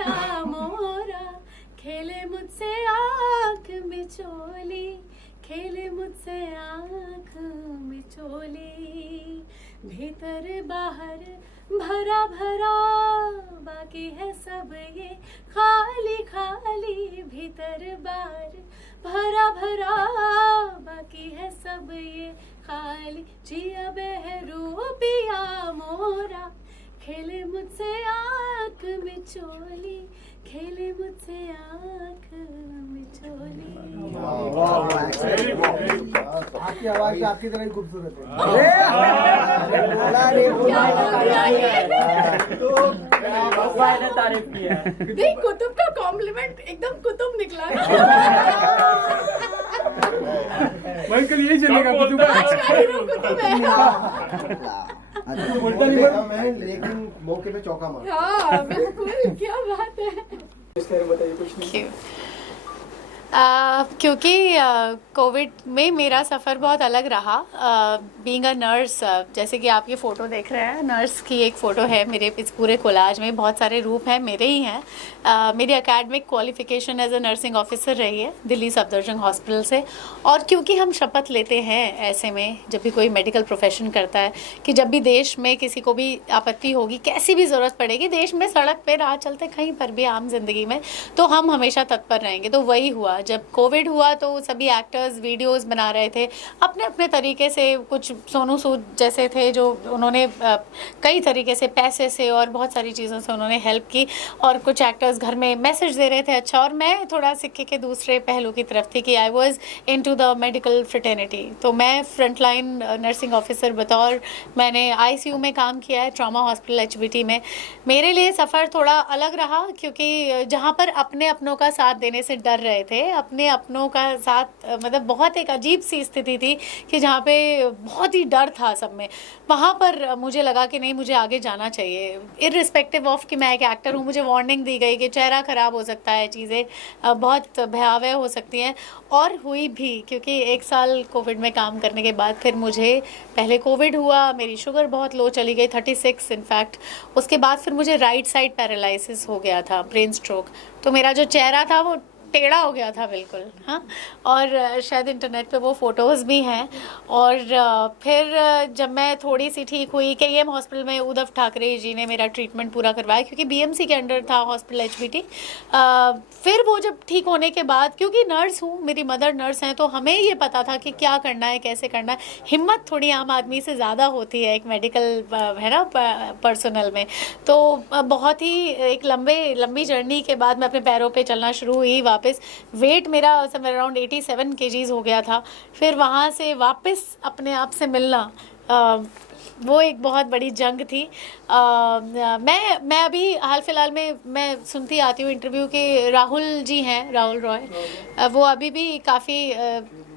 पिया मोरा, खेले मुझसे आँख में चोली, खेले मुझसे आँख में चोली। भीतर बाहर भरा भरा, बाकी है सब ये खाली खाली। भीतर बाहर भरा भरा, बाकी है सब ये खाली। जिया बहरू पिया मोरा, खेले मुझसे आँख में चोली, खेले मुझसे आँख में चोली। आपकी आवाज आपकी तरह ही खूबसूरत है। तारीफ की है। नहीं, कुतुब का कॉम्प्लीमेंट एकदम कुतुब निकला। कल यही चलेगा कुतुब बोलता नहीं मैं, लेकिन मौके पे चौका मार। हाँ बिल्कुल, क्या बात है। बताइए कुछ नहीं। क्योंकि कोविड में मेरा सफ़र बहुत अलग रहा। बीइंग अ नर्स, जैसे कि आप ये फ़ोटो देख रहे हैं, नर्स की एक फ़ोटो है मेरे इस पूरे कोलाज में। बहुत सारे रूप हैं, मेरे ही हैं। मेरी academic qualification as a nursing officer रही है दिल्ली सफदरजंग हॉस्पिटल से। और क्योंकि हम शपथ लेते हैं ऐसे में, जब भी कोई मेडिकल प्रोफेशन करता है, कि जब भी देश में किसी को भी आपत्ति होगी, कैसी भी ज़रूरत पड़ेगी, देश में सड़क पे राह चलते कहीं पर भी आम जिंदगी में, तो हम हमेशा तत्पर रहेंगे। तो वही हुआ। जब कोविड हुआ तो सभी एक्टर्स वीडियोस बना रहे थे अपने अपने तरीके से। कुछ सोनू सूद जैसे थे जो उन्होंने कई तरीके से, पैसे से और बहुत सारी चीज़ों से उन्होंने हेल्प की। और कुछ एक्टर्स घर में मैसेज दे रहे थे अच्छा। और मैं थोड़ा सिक्के के दूसरे पहलू की तरफ थी कि I was into the medical fraternity. तो मैं फ्रंटलाइन नर्सिंग ऑफिसर बतौर, मैंने ICU में काम किया है, ट्रॉमा हॉस्पिटल HBT में। मेरे लिए सफ़र थोड़ा अलग रहा, क्योंकि जहाँ पर अपने अपनों का साथ देने से डर रहे थे, अपने अपनों का साथ, मतलब बहुत एक अजीब सी स्थिति थी कि जहाँ पे बहुत ही डर था सब में, वहाँ पर मुझे लगा कि नहीं, मुझे आगे जाना चाहिए। इर्रिस्पेक्टिव ऑफ कि मैं एक एक्टर हूँ, मुझे वार्निंग दी गई कि चेहरा ख़राब हो सकता है, चीज़ें बहुत भयावह हो सकती हैं। और हुई भी, क्योंकि 1 साल कोविड में काम करने के बाद फिर मुझे पहले कोविड हुआ, मेरी शुगर बहुत लो चली गई, 36 इनफैक्ट। उसके बाद फिर मुझे राइट साइड पैरालिसिस हो गया था, ब्रेन स्ट्रोक। तो मेरा जो चेहरा था वो टेढ़ा हो गया था बिल्कुल। हाँ, और शायद इंटरनेट पे वो फ़ोटोज़ भी हैं। और फिर जब मैं थोड़ी सी ठीक हुई, KEM हॉस्पिटल में उद्धव ठाकरे जी ने मेरा ट्रीटमेंट पूरा करवाया, क्योंकि BMC के अंडर था हॉस्पिटल HBT। फिर वो जब ठीक होने के बाद, क्योंकि नर्स हूँ, मेरी मदर नर्स हैं, तो हमें ये पता था कि क्या करना है, कैसे करना है। हिम्मत थोड़ी आम आदमी से ज़्यादा होती है एक मेडिकल है ना पर्सनल में। तो बहुत ही एक लंबी जर्नी के बाद मैं अपने पैरों पर चलना शुरू हुई वापस। वेट मेरा समवेयर अराउंड 87 kgs हो गया था। फिर वहाँ से वापस अपने आप से मिलना, वो एक बहुत बड़ी जंग थी। मैं अभी हाल फिलहाल में मैं सुनती आती हूँ इंटरव्यू के, राहुल जी हैं, राहुल रॉय, वो अभी भी काफ़ी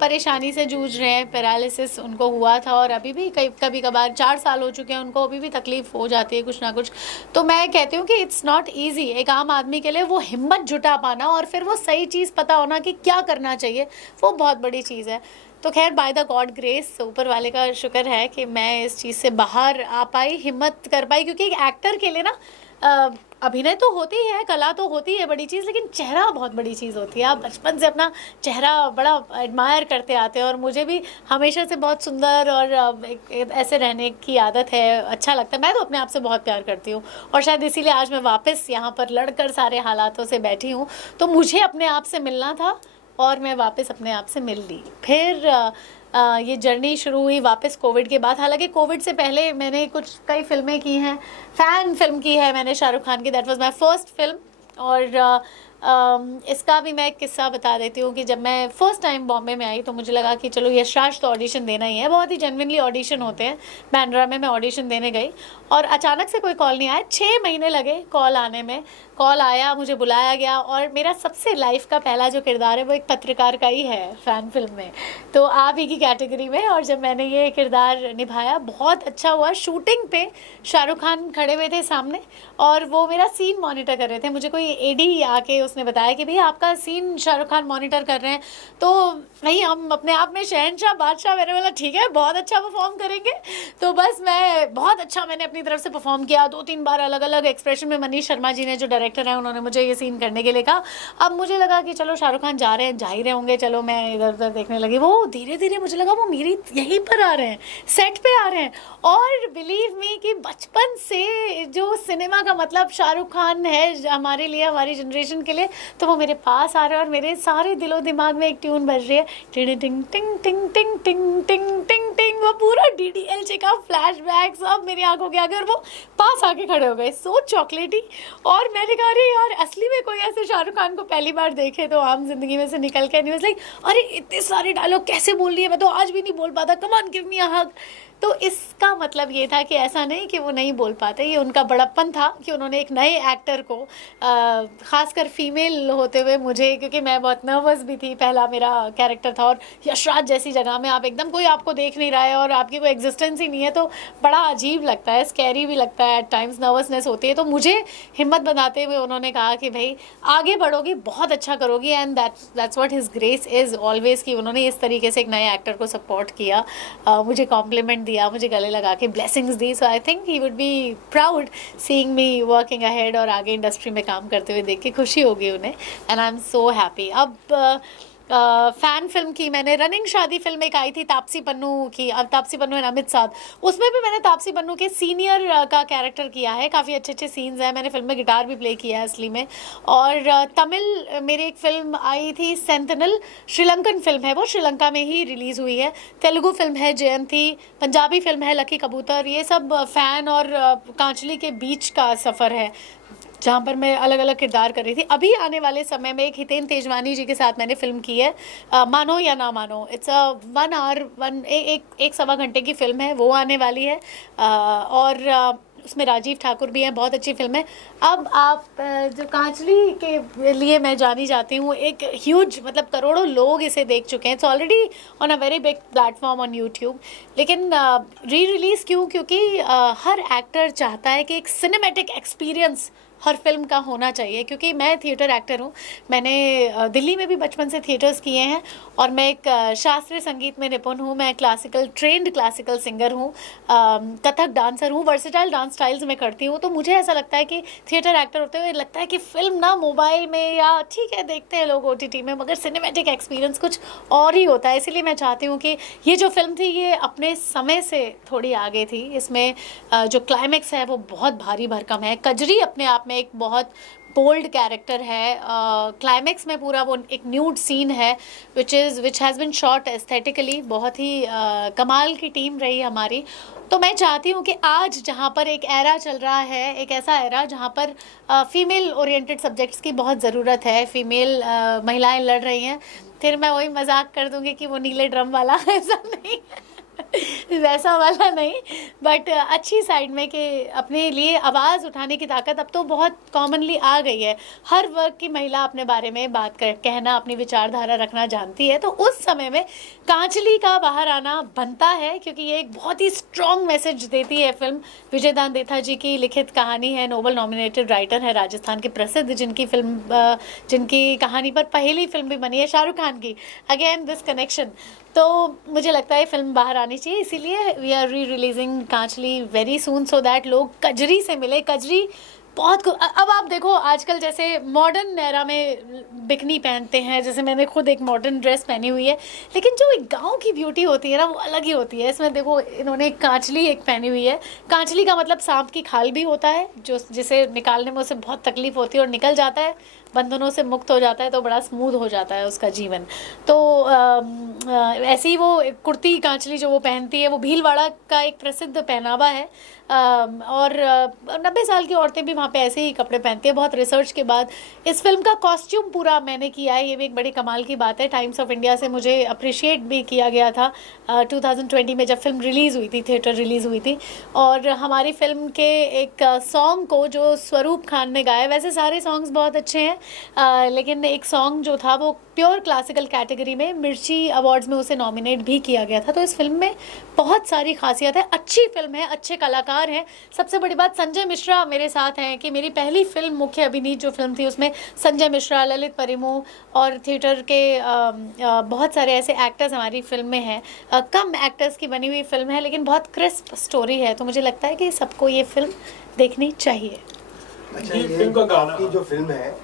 परेशानी से जूझ रहे हैं। पैरालिसिस उनको हुआ था और अभी भी कभी कभार 4 साल हो चुके हैं, उनको अभी भी तकलीफ़ हो जाती है कुछ ना कुछ। तो मैं कहती हूँ कि इट्स नॉट ईजी एक आम आदमी के लिए वो हिम्मत जुटा पाना और फिर वो सही चीज़ पता होना कि क्या करना चाहिए, वो बहुत बड़ी चीज़ है। तो खैर, बाय द गॉड ग्रेस, ऊपर वाले का शुक्र है कि मैं इस चीज़ से बाहर आ पाई, हिम्मत कर पाई। क्योंकि एक एक्टर के लिए ना अभिनय तो होती है, कला तो होती है बड़ी चीज़, लेकिन चेहरा बहुत बड़ी चीज़ होती है। आप बचपन से अपना चेहरा बड़ा एडमायर करते आते हैं और मुझे भी हमेशा से बहुत सुंदर और ऐसे रहने की आदत है, अच्छा लगता है। मैं तो अपने आप से बहुत प्यार करती हूँ और शायद इसीलिए आज मैं वापस यहाँ पर लड़कर सारे हालातों से बैठी हूँ। तो मुझे अपने आप से मिलना था और मैं वापस अपने आप से मिल ली। फिर ये जर्नी शुरू हुई वापस कोविड के बाद। हालांकि कोविड से पहले मैंने कई फिल्में की हैं। फ़ैन फिल्म की है मैंने शाहरुख खान की, that was my first film. और इसका भी मैं एक किस्सा बता देती हूँ कि जब मैं फ़र्स्ट टाइम बॉम्बे में आई तो मुझे लगा कि चलो यशराज तो ऑडिशन देना ही है, बहुत ही जेन्युइनली ऑडिशन होते हैं। बांद्रा में मैं ऑडिशन देने गई और अचानक से कोई कॉल नहीं आया, 6 महीने लगे कॉल आने में। कॉल आया, मुझे बुलाया गया और मेरा सबसे लाइफ का पहला जो किरदार है वो एक पत्रकार का ही है फ़ैन फिल्म में, तो आप ही की कैटेगरी में। और जब मैंने ये किरदार निभाया बहुत अच्छा हुआ। शूटिंग पे शाहरुख खान खड़े हुए थे सामने और वो मेरा सीन मॉनिटर कर रहे थे। मुझे कोई एडी आके उसने बताया कि भैया आपका सीन शाहरुख खान मॉनिटर कर रहे हैं, तो नहीं हम अपने आप में शहनशाह बादशाह। मैंने बोला ठीक है, बहुत अच्छा परफॉर्म करेंगे। तो बस मैं बहुत अच्छा मैंने अपनी तरफ से परफॉर्म किया। 2-3 बार अलग अलग एक्सप्रेशन में मनीष शर्मा जी ने जो डायरेक्टर हैं, उन्होंने मुझे ये सीन करने के लिए कहा। अब मुझे लगा कि चलो शाहरुख खान जा रहे हैं, जा ही रहे होंगे, चलो मैं इधर उधर देखने लगी। वो धीरे धीरे मुझे लगा वो मेरी यहीं पर आ रहे हैं, सेट पे आ रहे हैं। और बिलीव मी कि बचपन से जो सिनेमा का मतलब शाहरुख खान है हमारे लिए, हमारी जनरेशन के लिए, तो वो मेरे पास आ रहे हैं और मेरे सारे दिलो दिमाग में एक ट्यून बज रही है, टिंग टिंग टिंग टिंग टिंग टिंग टिंग टिंग टिंग। वो पूरा DDLJ का फ्लैशबैक सब मेरी आंखों के आगे, और वो पास आके खड़े हो गए, सो चॉकलेटी। और मैंने कहा अरे यार असली में कोई ऐसे शाहरुख खान को पहली बार देखे तो आम जिंदगी में से निकल के, नहीं लाइक अरे इतने सारे डायलॉग कैसे बोल रही है, मैं तो आज भी नहीं बोल पाता, कम ऑन गिव मी अ हग। तो इसका मतलब ये था कि ऐसा नहीं कि वो नहीं बोल पाते, ये उनका बड़प्पन था कि उन्होंने एक नए एक्टर को, खासकर फीमेल होते हुए मुझे, क्योंकि मैं बहुत नर्वस भी थी, पहला मेरा कैरेक्टर था, और यशराज जैसी जगह में आप एकदम, कोई आपको देख नहीं रहा है और आपकी कोई एग्जिस्टेंस ही नहीं है, तो बड़ा अजीब लगता है, स्कैरी भी लगता है, एट टाइम्स नर्वसनेस होती है। तो मुझे हिम्मत बनाते हुए उन्होंने कहा कि भाई आगे बढ़ोगी, बहुत अच्छा करोगी, and that's what his grace is always, कि उन्होंने इस तरीके से एक नए एक्टर को सपोर्ट किया, मुझे कॉम्प्लीमेंट दिया, मुझे गले लगा के blessings the. So I think he would be proud seeing me working ahead, और आगे इंडस्ट्री में काम करते हुए देख के खुशी होगी उन्हें, and I am so happy. अब फ़ैन फिल्म की मैंने, रनिंग शादी फिल्म एक आई थी तापसी पन्नू की, अब तापसी पन्नू एंड अमित साध, उसमें भी मैंने तापसी पन्नू के सीनियर का कैरेक्टर किया है। काफ़ी अच्छे अच्छे सीन्स हैं, मैंने फिल्म में गिटार भी प्ले किया है असली में। और तमिल मेरी एक फिल्म आई थी सेंटिनल, श्रीलंकन फिल्म है वो, श्रीलंका में ही रिलीज़ हुई है। तेलुगु फिल्म है जयंती, पंजाबी फिल्म है लकी कबूतर। ये सब फ़ैन और कांचली के बीच का सफ़र है, जहाँ पर मैं अलग अलग किरदार कर रही थी। अभी आने वाले समय में एक हितेन तेजवानी जी के साथ मैंने फिल्म की है, मानो या ना मानो। इट्स अ 1 आवर एक सवा घंटे की फिल्म है, वो आने वाली है। और उसमें राजीव ठाकुर भी हैं, बहुत अच्छी फिल्म है। अब आप जो कांचली के लिए मैं जानी जाती हूँ, एक ह्यूज, मतलब करोड़ों लोग इसे देख चुके हैं, it's already on a very big platform on YouTube. लेकिन री रिलीज़ क्यों? क्योंकि हर एक्टर चाहता है कि एक सिनेमैटिक एक्सपीरियंस हर फिल्म का होना चाहिए। क्योंकि मैं थिएटर एक्टर हूँ, मैंने दिल्ली में भी बचपन से थिएटर्स किए हैं, और मैं एक शास्त्रीय संगीत में निपुण हूँ, मैं ट्रेंड क्लासिकल सिंगर हूँ, कथक डांसर हूँ, वर्सेटाइल डांस स्टाइल्स में करती हूँ। तो मुझे ऐसा लगता है कि थिएटर एक्टर होते हुए लगता है कि फिल्म ना मोबाइल में, या ठीक है देखते हैं लोग OTT में, मगर सिनेमैटिक एक्सपीरियंस कुछ और ही होता है। इसीलिए मैं चाहती हूँ कि ये जो फिल्म थी ये अपने समय से थोड़ी आगे थी। इसमें जो क्लाइमैक्स है वो बहुत भारी भरकम है। कजरी अपने आप में एक बहुत बोल्ड कैरेक्टर है। क्लाइमैक्स में पूरा वो एक न्यूड सीन है which has been shot aesthetically. बहुत ही कमाल की टीम रही हमारी। तो मैं चाहती हूँ कि आज जहाँ पर एक एरा चल रहा है, एक ऐसा एरा जहाँ पर फीमेल ओरिएंटेड सब्जेक्ट्स की बहुत ज़रूरत है, फीमेल महिलाएं लड़ रही हैं। फिर मैं वही मजाक कर दूँगी कि वो नीले ड्रम वाला ऐसा नहीं वैसा वाला नहीं, बट अच्छी साइड में कि अपने लिए आवाज़ उठाने की ताकत अब तो बहुत कॉमनली आ गई है। हर वर्ग की महिला अपने बारे में बात कहना, अपनी विचारधारा रखना जानती है। तो उस समय में कांचली का बाहर आना बनता है, क्योंकि ये एक बहुत ही स्ट्रॉन्ग मैसेज देती है फिल्म। विजय दानदेथा जी की लिखित कहानी है, नोबल नॉमिनेटेड राइटर है, राजस्थान के प्रसिद्ध, जिनकी कहानी पर पहली फिल्म भी बनी है शाहरुख खान की, अगेन दिस कनेक्शन। तो मुझे लगता है फिल्म बाहर आनी चाहिए, इसीलिए वी आर री releasing Kaanchli very soon, so that लोग कजरी से मिले। कजरी बहुत अब आप देखो आजकल जैसे मॉडर्न एरा में बिकनी पहनते हैं, जैसे मैंने खुद एक मॉडर्न ड्रेस पहनी हुई है, लेकिन जो एक गांव की ब्यूटी होती है ना वो अलग ही होती है। इसमें देखो इन्होंने कांचली एक पहनी हुई है। कांचली का मतलब सांप की खाल भी होता है, जिसे निकालने में उसे बहुत तकलीफ होती है और निकल जाता है, बंधनों से मुक्त हो जाता है, तो बड़ा स्मूथ हो जाता है उसका जीवन। तो ऐसे ही वो कुर्ती कांचली जो वो पहनती है वो भीलवाड़ा का एक प्रसिद्ध पहनावा है। और 90 साल की औरतें भी वहाँ पे ऐसे ही कपड़े पहनती है। बहुत रिसर्च के बाद इस फिल्म का कॉस्ट्यूम पूरा मैंने किया है, ये भी एक बड़ी कमाल की बात है। टाइम्स ऑफ इंडिया से मुझे अप्रिशिएट भी किया गया था 2020 में जब फिल्म रिलीज़ हुई थी, थिएटर रिलीज़ हुई थी। और हमारी फिल्म के एक सॉन्ग को जो स्वरूप खान ने गाया, वैसे सारे सॉन्ग्स बहुत अच्छे हैं, लेकिन एक सॉन्ग जो था वो प्योर क्लासिकल कैटेगरी में मिर्ची अवार्ड्स में उसे नॉमिनेट भी किया गया था। तो इस फिल्म में बहुत सारी खासियत है, अच्छी फिल्म है, अच्छे कलाकार हैं। सबसे बड़ी बात संजय मिश्रा मेरे साथ हैं, कि मेरी पहली फिल्म मुख्य अभिनीत जो फिल्म थी उसमें संजय मिश्रा, ललित परिमू और थिएटर के बहुत सारे ऐसे एक्टर्स हमारी फिल्म में हैं। कम एक्टर्स की बनी हुई फिल्म है, लेकिन बहुत क्रिस्प स्टोरी है। तो मुझे लगता है कि सबको ये फिल्म देखनी चाहिए। अच्छा, ये ये फिल्म का गाना आपकी जो फिल्म है,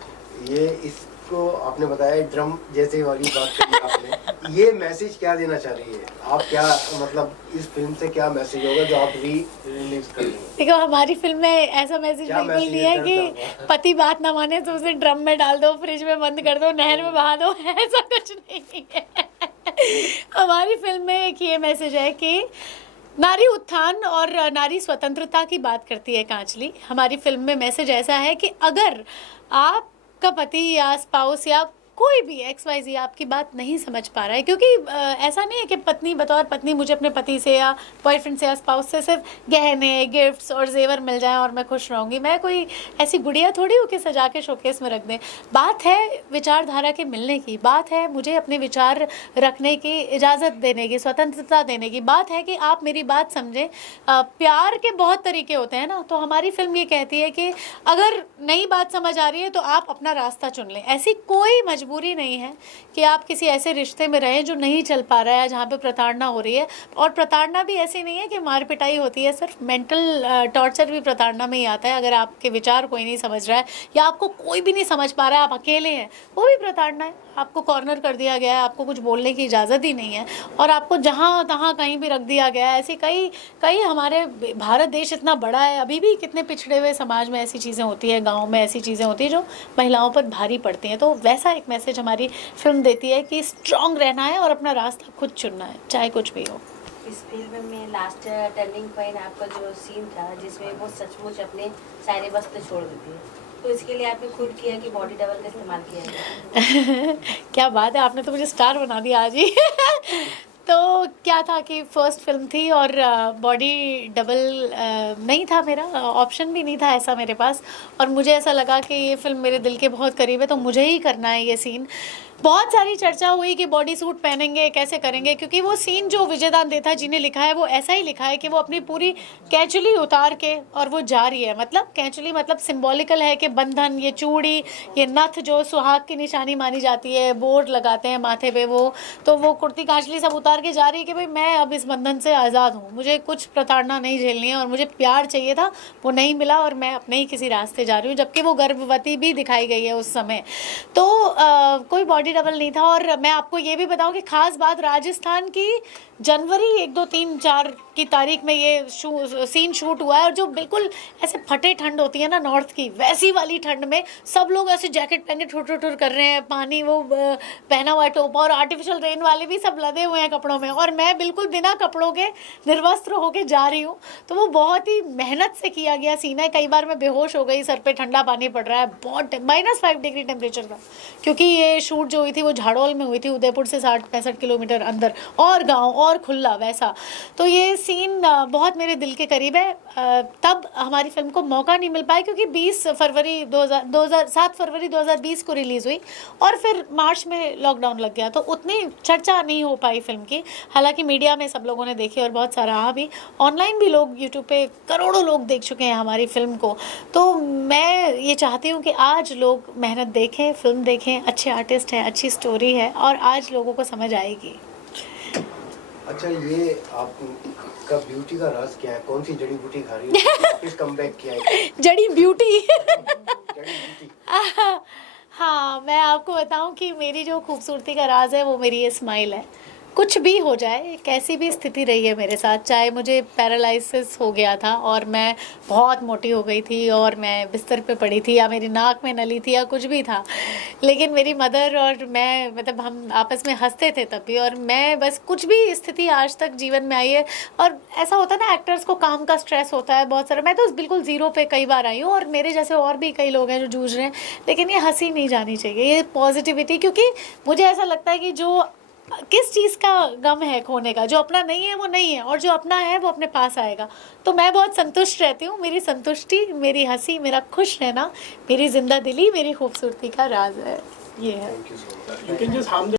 ये इसको आपने बताया ड्रम जैसे वाली बात करी आपने, ये मैसेज क्या देना चाह रही है आप? क्या मतलब इस फिल्म से क्या मैसेज होगा जो आप रिलीज कर रही हैं? देखो, हमारी फिल्म में ऐसा मैसेज क्या बिल्कुल मैसेज नहीं है? है कि पति बात ना माने तो उसे ड्रम में डाल दो, फ्रिज में बंद कर दो, नहर में बहा दो, ऐसा कुछ नहीं है। हमारी फिल्म में एक ये मैसेज है कि नारी उत्थान और नारी स्वतंत्रता की बात करती है कांचली। हमारी फिल्म में मैसेज ऐसा है कि अगर आपका पति या स्पाउस या कोई भी XYZ आपकी बात नहीं समझ पा रहा है, क्योंकि ऐसा नहीं है कि पत्नी बतौर पत्नी मुझे अपने पति से या बॉयफ्रेंड से या स्पाउस से सिर्फ गहने, गिफ्ट्स और जेवर मिल जाएं और मैं खुश रहूँगी। मैं कोई ऐसी गुड़िया थोड़ी हूँ कि सजा के शोकेस में रख दें। बात है विचारधारा के मिलने की, बात है मुझे अपने विचार रखने की इजाज़त देने की, स्वतंत्रता देने की। बात है कि आप मेरी बात समझें। प्यार के बहुत तरीके होते हैं ना, तो हमारी फिल्म ये कहती है कि अगर नई बात समझ आ रही है तो आप अपना रास्ता चुन लें। ऐसी कोई मजबूरी नहीं है कि आप किसी ऐसे रिश्ते में रहें जो नहीं चल पा रहा है, जहाँ पे प्रताड़ना हो रही है। और प्रताड़ना भी ऐसी नहीं है कि मार पिटाई होती है, सिर्फ मेंटल टॉर्चर भी प्रताड़ना में ही आता है। अगर आपके विचार कोई नहीं समझ रहा है या आपको कोई भी नहीं समझ पा रहा है, आप अकेले हैं, वो भी प्रताड़ना है। आपको कॉर्नर कर दिया गया है, आपको कुछ बोलने की इजाज़त ही नहीं है और आपको जहाँ तहाँ कहीं भी रख दिया गया है। ऐसी कई हमारे भारत देश इतना बड़ा है, अभी भी कितने पिछड़े हुए समाज में ऐसी चीज़ें होती है, गाँव में ऐसी चीज़ें होती है जो महिलाओं पर भारी पड़ती हैं। तो वैसा एक मैसेज हमारी फिल्म देती है कि स्ट्रॉन्ग रहना है और अपना रास्ता खुद चुनना है, चाहे कुछ भी हो। इस फिल्म में लास्ट टर्निंग पॉइंट आपका जो सीन था जिसमें वो सचमुच अपने सारे वस्त्र छोड़ देती है, तो इसके लिए आपने खुद किया कि बॉडी डबल का इस्तेमाल किया है? क्या बात है, आपने तो मुझे स्टार बना दिया आज ही। तो क्या था कि फर्स्ट फिल्म थी और बॉडी डबल नहीं था, मेरा ऑप्शन भी नहीं था ऐसा मेरे पास। और मुझे ऐसा लगा कि ये फिल्म मेरे दिल के बहुत करीब है, तो मुझे ही करना है ये सीन। बहुत सारी चर्चा हुई कि बॉडी सूट पहनेंगे, कैसे करेंगे, क्योंकि वो सीन जो विजयदान देथा जी ने लिखा है वो ऐसा ही लिखा है कि वो अपनी पूरी कैंचुली उतार के और वो जा रही है। मतलब कैंचुली मतलब सिंबॉलिकल है कि बंधन, ये चूड़ी, ये नथ जो सुहाग की निशानी मानी जाती है, बोर्ड लगाते हैं माथे पे वो, तो वो कुर्ती कांचली सब उतार के जा रही है कि भाई मैं अब इस बंधन से आज़ाद हूँ, मुझे कुछ प्रताड़ना नहीं झेलनी है और मुझे प्यार चाहिए था, वो नहीं मिला और मैं अपने ही किसी रास्ते जा रही हूँ। जबकि वो गर्भवती भी दिखाई गई है उस समय। तो कोई बॉडी डबल नहीं था। और मैं आपको ये भी बताऊं कि खास बात, राजस्थान की जनवरी 1, 2, 3, 4 की तारीख में ये सीन शूट हुआ है और जो बिल्कुल ऐसे फटे ठंड होती है ना नॉर्थ की, वैसी वाली ठंड में सब लोग ऐसे जैकेट पहन के ठुर कर रहे हैं, पानी वो पहना हुआ है टोपा, और आर्टिफिशियल रेन वाले भी सब लदे हुए हैं कपड़ों में, और मैं बिल्कुल बिना कपड़ों के निर्वस्त्र होके जा रही हूँ। तो वो बहुत ही मेहनत से किया गया सीन है। कई बार मैं बेहोश हो गई, सर पे ठंडा पानी पड़ रहा है, बहुत -5 डिग्री टेम्परेचर था, क्योंकि ये शूट जो हुई थी वो झाड़ोल में हुई थी, उदयपुर से 60-65 किलोमीटर अंदर, और गाँव और खुला वैसा। तो ये सीन बहुत मेरे दिल के करीब है। तब हमारी फिल्म को मौका नहीं मिल पाया क्योंकि 7 फरवरी 2020 को रिलीज़ हुई और फिर मार्च में लॉकडाउन लग गया, तो उतनी चर्चा नहीं हो पाई फिल्म की। हालांकि मीडिया में सब लोगों ने देखी और बहुत सराहा भी, ऑनलाइन भी लोग, यूट्यूब पे करोड़ों लोग देख चुके हैं हमारी फिल्म को। तो मैं ये चाहती हूँ कि आज लोग मेहनत देखें, फिल्म देखें, अच्छे आर्टिस्ट हैं, अच्छी स्टोरी है और आज लोगों को समझ आएगी। अच्छा, ये आपका ब्यूटी का राज क्या है? कौन सी जड़ी बूटी खा रही है? किस कमबैक किया है? जड़ी ब्यूटी। जड़ी बूटी। हाँ, मैं आपको बताऊं कि मेरी जो खूबसूरती का राज है वो मेरी ये स्माइल है। कुछ भी हो जाए, कैसी भी स्थिति रही है मेरे साथ, चाहे मुझे पैरालिसिस हो गया था और मैं बहुत मोटी हो गई थी और मैं बिस्तर पे पड़ी थी, या मेरी नाक में नली थी, या कुछ भी था, लेकिन मेरी मदर और मैं, मतलब हम आपस में हंसते थे तब भी। और मैं बस, कुछ भी स्थिति आज तक जीवन में आई है, और ऐसा होता है ना, एक्टर्स को काम का स्ट्रेस होता है बहुत सारा। मैं तो बिल्कुल ज़ीरो पे कई बार आई हूँ और मेरे जैसे और भी कई लोग हैं जो जूझ रहे हैं, लेकिन ये हंसी नहीं जानी चाहिए, ये पॉजिटिविटी। क्योंकि मुझे ऐसा लगता है कि जो किस चीज़ का गम है खोने का, जो अपना नहीं है वो नहीं है, और जो अपना है वो अपने पास आएगा। तो मैं बहुत संतुष्ट रहती हूँ। मेरी संतुष्टि, मेरी हंसी, मेरा खुश रहना मेरी जिंदा दिली, मेरी खूबसूरती का राज है। ये है। You can just hum the